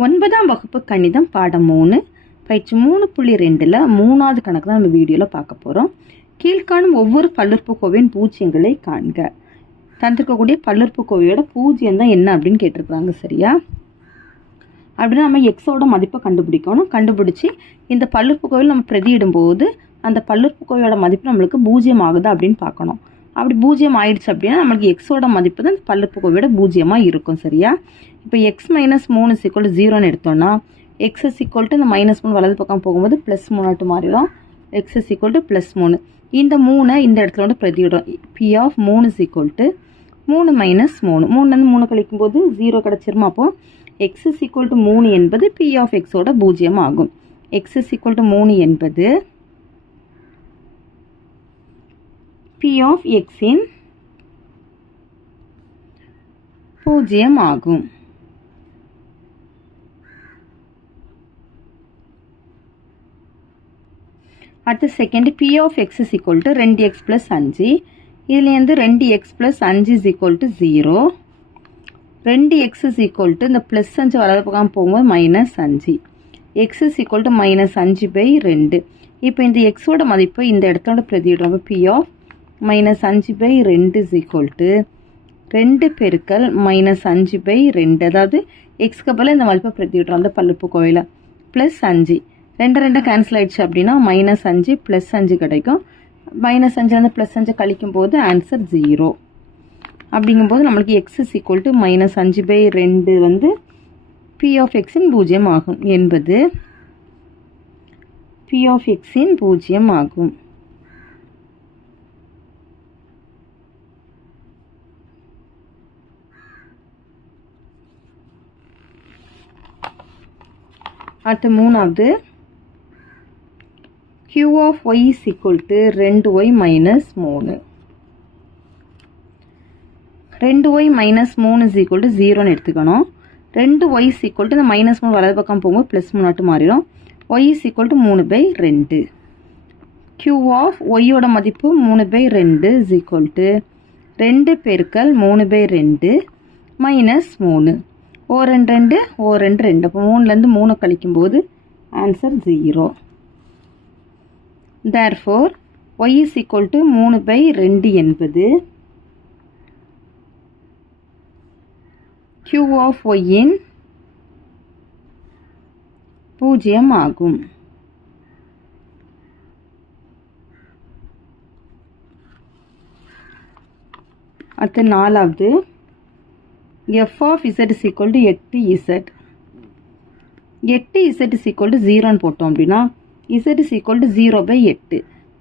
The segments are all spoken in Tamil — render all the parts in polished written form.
9ஆம் வகுப்பு கணிதம் பாடம் 3 பயிற்சி 3.2ல் 3வது கணக்கு தான் நம்ம வீடியோவில் பார்க்க போகிறோம். கீழ்காணும் ஒவ்வொரு பல்லுறுப்புக்கோவையின் பூஜ்ஜியங்களை காண்க. தந்திருக்கக்கூடிய பல்லுறுப்புக்கோவையோட பூஜ்ஜியம் தான் என்ன அப்படின்னு கேட்டிருக்காங்க. சரியா? அப்படின்னா நம்ம எக்ஸோட மதிப்பை கண்டுபிடிக்கணும். கண்டுபிடிச்சி இந்த பல்லுறுப்புக்கோவையில் நம்ம பிரதியிடும்போது அந்த பல்லுறுப்புக்கோவையோட மதிப்பு நம்மளுக்கு பூஜ்ஜியம் ஆகுதா அப்படின்னு பார்க்கணும். அப்படி பூஜ்ஜியம் ஆயிடுச்சு அப்படின்னா நம்மளுக்கு எக்ஸோட மதிப்பு தான் பல்லுறுப்புக்கோவையோட பூஜ்ஜியமாக இருக்கும். சரியா? இப்போ x - 3 = 0ன்னு எடுத்தோம்னா x = இந்த -3 வலது பக்கம் போகும்போது +3 மாறிடும். x = +3. இந்த 3 இந்த இடத்துல வந்து பிரதியிடும். P of 3 = 3 - 3. 3 3 கழிக்கும் போது 0 கிடைச்சிருமா? அப்போ x = 3 என்பது P of x ஓட பூஜ்ஜியம் ஆகும். x = 3 என்பது P of x இன் பூஜ்ஜியம் ஆகும். அடுத்த second P of x = 2x + 5. இதுலேருந்து 2x + 5 = 0. 2x = இந்த +5 வலது பக்கம் போகும்போது -5. x = -5/2. இப்போ இந்த எக்ஸோட மதிப்பு இந்த இடத்தோட பிரதியிடுறோம். P of -5/2 = 2 பெருக்கல் -5/2. அதாவது எக்ஸ்க்கு பதிலாக இந்த மதிப்பை பிரதிவிடுறோம் அந்த பல்லுறுப்புக்கோவையில். +5 2 கேன்சல் ஆயிடுச்சு அப்படின்னா -5 +5 கிடைக்கும். -5 +5 கழிக்கும் போது ஆன்சர் 0. அப்படிங்கும்போது நம்மளுக்கு x = -5/2 வந்து P of x இன் பூஜ்ஜியம் ஆகும் என்பது P of x இன் பூஜ்ஜியம் ஆகும். அடுத்த மூணாவது Q of y = 2y - 3. 2y - 3 = 0ன்னு எடுத்துக்கணும். 2y = இந்த -3 வலது பக்கம் போகும்போது +3 மாறிடும். y = 3/2. Q of y ஓட மதிப்பு 3/2 = 2 பெருக்கல் 3/2 -3. O 2 2 O 2 2. அப்போ 3லேருந்து 3 கழிக்கும்போது ஆன்சர் 0. Therefore y = 3/2 என்பது Q of y இன் பூஜ்ஜியம் ஆகும். அடுத்த நாலாவது f of z = 8z. 8z = 0ன்னு போட்டோம் அப்படின்னா z = 0/8.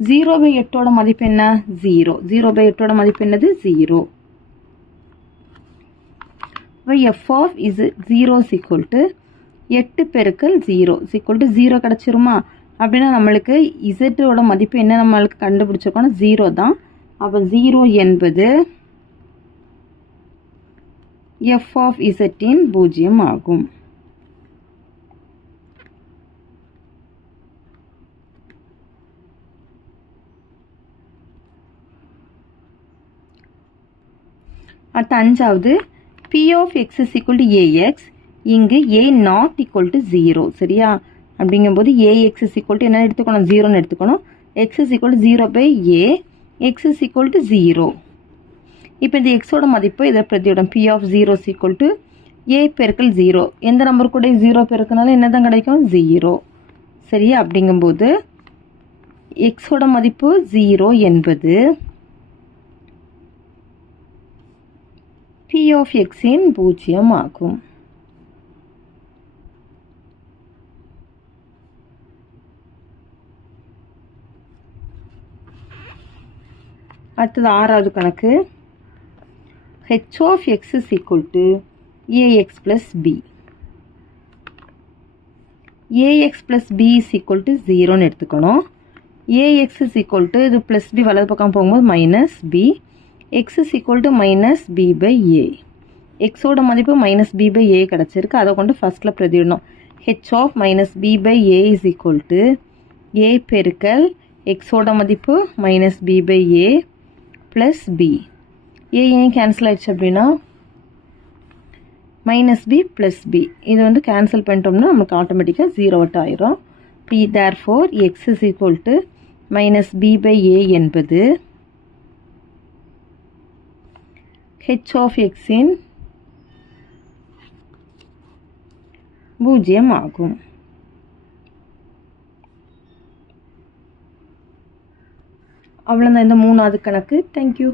0/8ஓட மதிப்பு என்ன? 0. 0/8ஓட மதிப்பு என்னது? 0. f of 0 = 8 பெருக்கல் 0 = 0 கிடச்சிருமா? அப்படின்னா நம்மளுக்கு z ஓட மதிப்பு என்ன நம்மளுக்கு கண்டுபிடிச்சிருக்கோன்னா 0 தான். அப்போ 0 என்பது f of z இன் பூஜ்ஜியம் ஆகும். அடுத்த அஞ்சாவது P of x = ax. இங்கு a ≠ 0. சரியா? அப்படிங்கும்போது ax = என்ன எடுத்துக்கணும்? 0ன்னு எடுத்துக்கணும். x = 0/a. x = 0. இப்போ இந்த எக்ஸோட மதிப்பு இதை பிரதியிடும். P of 0 = a பெருக்கல் 0. எந்த நம்பர் கூட 0 பெருக்கினாலும் என்ன தான் கிடைக்கும்? 0. சரியா? அப்படிங்கும்போது எக்ஸோட மதிப்பு 0 என்பது P of x இன் பூஜ்ஜியம் ஆகும். அடுத்தது ஆறாவது கணக்கு h of x = ax + b. ax + b = 0ன்னு எடுத்துக்கணும். ax = இது +b வலது பக்கம் போகும்போது -b. x = -b/a. எக்ஸோட மதிப்பு -b/a கிடச்சிருக்கு. அதை கொண்டு ஃபர்ஸ்ட்டில் பிரதியிடணும். h of -b/a = a பெருக்கல் எக்ஸோட மதிப்பு -b/a + b. a கேன்சல் ஆயிடுச்சு அப்படின்னா மைனஸ் பி ப்ளஸ் பி இது வந்து கேன்சல் பண்ணிட்டோம்னா நமக்கு ஆட்டோமேட்டிக்காக 0 அவுட் ஆயிரும். B therefore X is equal to minus B by A என்பது ஹெச் ஆஃப் எக்ஸின் 0 ஆகும். அவ்வளோதான் இந்த 3வது கணக்கு. தேங்க்யூ.